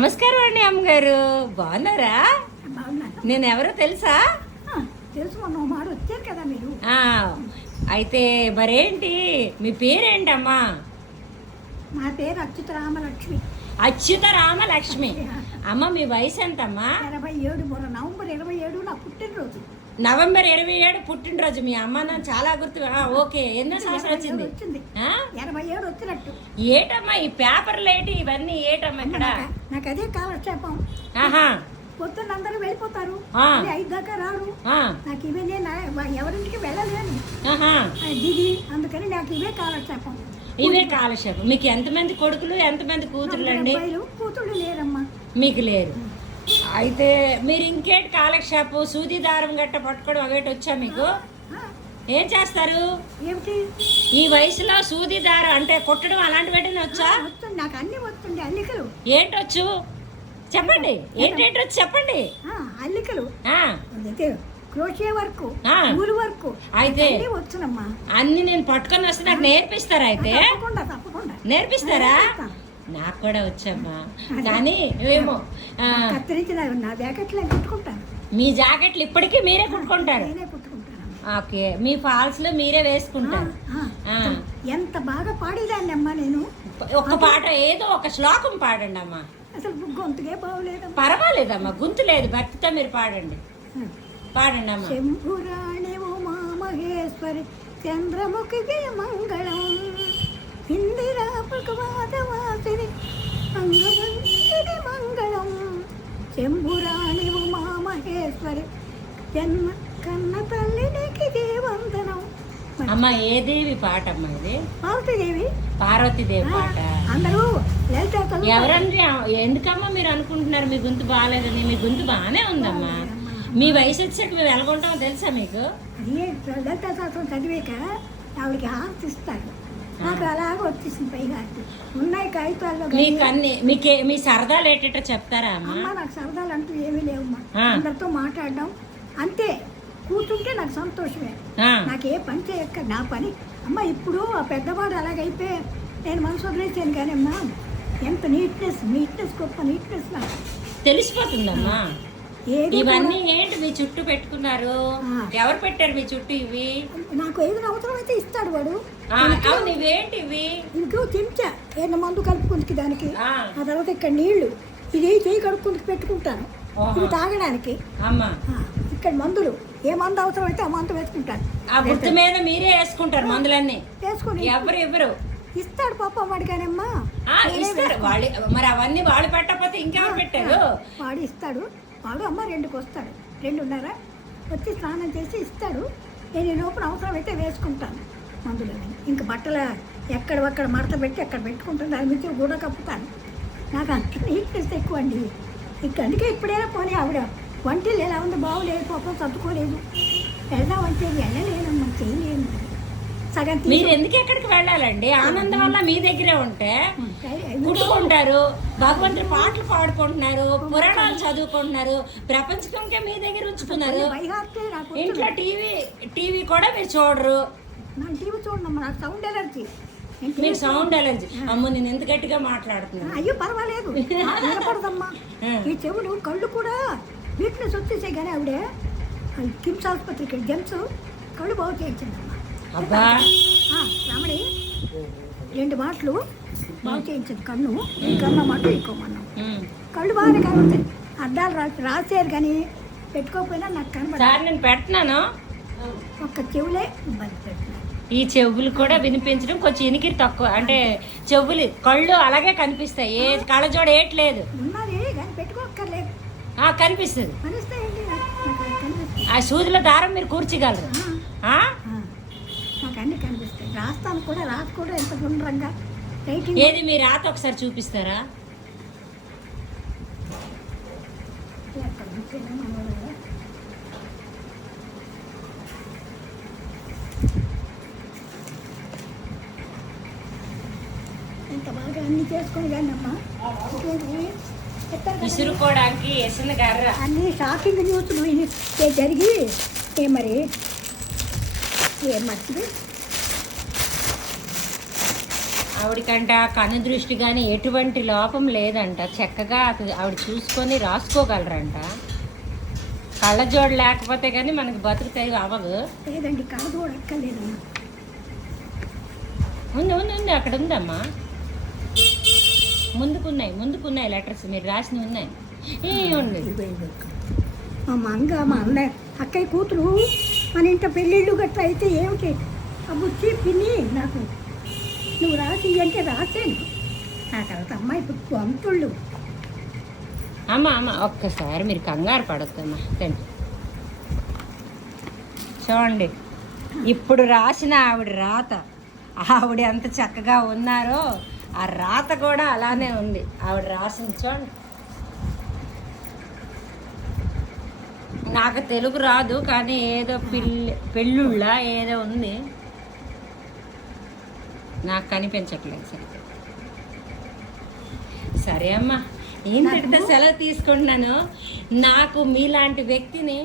నమస్కారం అండి అమ్మగారు, బాగున్నారా? నేను ఎవరో తెలుసా? తెలుసు, మొన్న మాట వచ్చారు కదా మీరు. అయితే మరేంటి మీ పేరేంటమ్మా? మా పేరు అచ్యుత రామలక్ష్మి. అచ్యుత రామలక్ష్మి. అమ్మ మీ వయసు ఎంతమ్మా? 27. మొన్న నవంబర్ 27 నా పుట్టినరోజు. నవంబర్ 27 పుట్టినరోజు మీ అమ్మ. నా చాలా గుర్తు. ఓకే, ఎన్నో సంవత్సరం వచ్చింది? 87 వచ్చినట్టు. ఏటమ్మా ఈ పేపర్లు ఏంటి ఇవన్నీ? ఏటమ్మా ఇక్కడ? నాకు అదే కాలక్షేపం. పొద్దున్న అందరూ వెళ్ళిపోతారు, 5 దాకా రారు. నాకు ఇవే, నేను ఎవరింటికి వెళ్ళలేను దిగి, అందుకని నాకు ఇవే కాలక్షేపం. ఇవే కాలక్షేపం. మీకు ఎంతమంది కొడుకులు, ఎంతమంది కూతుర్లు అండి? కూతుళ్ళు లేరమ్మా. మీకు లేరు. అయితే మీరు ఇంకేటి కాలక్షేపం? సూది దారం గట్ట పట్టుకోవడం అవేటి వచ్చా మీకు? ఏం చేస్తారు ఏమిటి ఈ వయసులో? సూది దారం అంటే కుట్టడం అలాంటివి వచ్చా? నాకు అన్ని వస్తుంది. అల్లికలు ఏంటొచ్చు చెప్పండి, ఏంటేంటి వచ్చి చెప్పండి. అల్లికలు, క్రోషే వర్క్, ఊరు వర్క్ అయితే వచ్చునమ్మా. అన్ని నేను పట్టుకొని వస్తే నాకు నేర్పిస్తారా? అయితే తప్పకుండా నేర్పిస్తారా? నాకు కూడా వచ్చమ్మా, కానీ ఏమో కత్తిరించిన నా జాకెట్లు కుట్టుకుంటాను. మీ జాకెట్లు ఇప్పటికీ మీరే కుట్టుకుంటారు? నేనే కుట్టుకుంటాను. ఓకే, మీ ఫాల్స్ లో మీరే వేసుకుంటారు. ఎంత బాగా పాడేదాన్ని అమ్మా నేను. ఒక పాట, ఏదో ఒక శ్లోకం పాడండి అమ్మా. అసలు గొంతుకే బాగోలేదు. పర్వాలేదమ్మా, గొంతు లేదు, భక్తితో మీరు పాడండి. పాడండి అమ్మా. శంభురాణి ఉమా మహేశ్వరి చంద్రముఖి మంగళం, ఇందిరా భగవాదవాసిని అంగవంతిని మంగళం. శంభురాణి ఉమా మహేశ్వరి జన్మ కన్న తల్లినికి దేవందనం. అమ్మ ఏ దేవి పాట అమ్మా ఇది? పార్వతీదేవి. పార్వతీదేవి పాట. అందరూ లలిత. ఎవరండి? ఎందుకమ్మా మీరు అనుకుంటున్నారు మీ గొంతు బాగాలేదని? మీ గొంతు బాగానే ఉందమ్మా. మీ వయసు వచ్చాక మేము ఎలాగొంటామో తెలుసా మీకు? లలిత శాస్త్రం చదివాక ఆవిడకి హార్ట్ ఇస్తారు. నాకు అలాగే వచ్చేసింది. పైగా ఉన్నాయి కాగితాల్లో. మీకు అన్ని మీ సరదాలు ఏంటో చెప్తారా అమ్మా? నాకు సరదాలు అంటూ ఏమీ లేవమ్మా. అందరితో మాట్లాడడం అంతే. కూర్చుంటే నాకు సంతోషమే. నాకు ఏ పని చేయక్క, నా పని. అమ్మ ఇప్పుడు ఆ పెద్దవాడు అలాగైపోయి నేను మనసు వదిలేసాను, కానీ అమ్మా ఎంత నీట్నెస్ గొప్ప నీట్నెస్ నాకు తెలిసిపోతుందమ్మా. ఇవన్నీ ఏంటి మీ చుట్టూ పెట్టుకున్నారు? ఎవరు పెట్టారు మీ చుట్టూ ఇవి? నాకు ఏదైనా అవసరం అయితే ఇస్తాడు వాడు. ఇవేంటి ఇవి? ఇంకో చెంచా ఏదైనా మందు కలుపుకుందికి దానికి. ఆ తర్వాత ఇక్కడ నీళ్లు, ఇది చేయి కడుక్కుందుకు పెట్టుకుంటాను, ఇవి తాగడానికి. ఇక్కడ మందులు, ఏ మందు అవసరం అయితే ఆ మందు వేసుకుంటాను. ఆ గుర్తు మీద మీరే వేసుకుంటారు మందులన్నీ? వేసుకుని ఎవరు ఇస్తాడు పాప వాడిగానమ్మా. ఇస్తారు వాళ్ళు. మరి అవన్నీ వాళ్ళు పెట్టకపోతే ఇంకెవరు పెట్టారు? వాడు ఇస్తాడు. వాడు అమ్మ 2కి వస్తాడు, 2:30 వచ్చి స్నానం చేసి ఇస్తాడు. నేను ఈ లోపల అవసరం అయితే వేసుకుంటాను మందులు. ఇంకా బట్టలు ఎక్కడ మడత పెట్టి అక్కడ పెట్టుకుంటాను, దాని నుంచి కూడా కప్పుతాను. నాకు అంత నీట్నెస్ ఎక్కువ అండి. అందుకే ఇప్పుడైనా పోనీ ఆవిడ వంటలు ఎలా ఉంది, బాగోలేదు పాపం, సర్దుకోలేదు. వెళ్దామంటే వెళ్ళలేనమ్మా, చేయలేను. సగం మీరు ఎందుకు ఎక్కడికి వెళ్ళాలండి? ఆనందం వల్ల మీ దగ్గరే ఉంటే కుట్టుకుంటారు, భగవంతుడి పాటలు పాడుకుంటున్నారు, పురాణాలు చదువుకుంటున్నారు, ప్రపంచకంకే మీ దగ్గర ఉంచుకున్నారు. ఇంట్లో టీవీ కూడా మీరు చూడరు. నాకు టీవీ చూడమ్మా, నాకు సౌండ్ ఎలర్జీ. మీకు సౌండ్ ఎలర్జీ? అమ్మో, నేను ఎంత గట్టిగా మాట్లాడుతున్నాను. అయ్యో పర్వాలేదు, వినపడదమ్మా. ఈ చెవులు కళ్ళు కూడా వీక్నెస్ వచ్చేసాయి, కానీ ఆవిడే కిమ్స్ ఆసుపత్రికి జెమ్స్ కళ్ళు బాగు చేయించిందమ్మా. అబ్బా రామడి 2 మాటలు బాగు చేయించింది కన్ను. ఇంకన్నా మాట ఎక్కువమన్నాం. కళ్ళు బాగానే కనబడతాయి. అద్దాలు రాసారు కానీ పెట్టుకోకపోయినా నాకు కనబడతాయి. నేను పెడుతున్నాను. ఒక్క చెవులే ఇబ్బంది పెడుతున్నాను. ఈ చెవులు కూడా వినిపించడం కొంచెం ఇనికిరి తక్కువ. అంటే చెవులు కళ్ళు అలాగే కనిపిస్తాయి, ఏ కళ్ళజోడ ఏట్లేదు. ఉన్నది కానీ పెట్టుకోక్కర్లేదు. కనిపిస్తుంది. కనిపిస్తాయండి, ఆ సూదిలో దారం మీరు కూర్చోగలరు. నాకు అన్ని కనిపిస్తాయి. రాస్తాను కూడా, రాసి కూడా ఎంత గుండ్రంగా రైటింగ్. ఏది మీ రాత ఒకసారి చూపిస్తారా? ఎంత బాగా అన్ని చేసుకొని కానీ అమ్మా విసురుకోవడానికి ఎసిన గారు అన్ని షాకింగ్ న్యూస్లు జరిగి మరి ఏం మంచిది. ఆవిడకంట కను దృష్టి కానీ ఎటువంటి లోపం లేదంట. చక్కగా ఆవిడ చూసుకొని రాసుకోగలరంట. కళ్ళజోడు లేకపోతే కానీ మనకి బతుకు తెగి అవ్వదు. లేదండి, కాదు కూడా అక్కర్లేదమ్మా. ఉంది ఉంది ఉంది, అక్కడ ఉందమ్మా. ముందుకున్నాయి లెటర్స్ మీరు రాసినవి ఉన్నాయి. ఉంది. మా మంగ మా అన్నయ్య అక్కయ్య కూతురు మన ఇంట పెళ్ళిళ్ళు గట్రా అయితే ఏమిటి బుచ్చి పిన్ని నాకు నువ్వు రాసి అంటే రాసాను. ఆ తర్వాత అమ్మ ఇప్పుడు అంతుళ్ళు. అమ్మ ఒక్కసారి మీరు కంగారు పడొద్దమ్మా. చూడండి, ఇప్పుడు రాసిన ఆవిడ రాత, ఆవిడ ఎంత చక్కగా ఉన్నారో ఆ రాత కూడా అలానే ఉంది ఆవిడ రాసింది. చూడండి, నాకు తెలుగు రాదు కానీ ఏదో పెళ్ళుళ్ళ ఏదో ఉంది, నాకు కనిపించట్లేదు. సరే అమ్మా, ఏం పెడితే సెలవు తీసుకుంటున్నాను. నాకు మీలాంటి వ్యక్తిని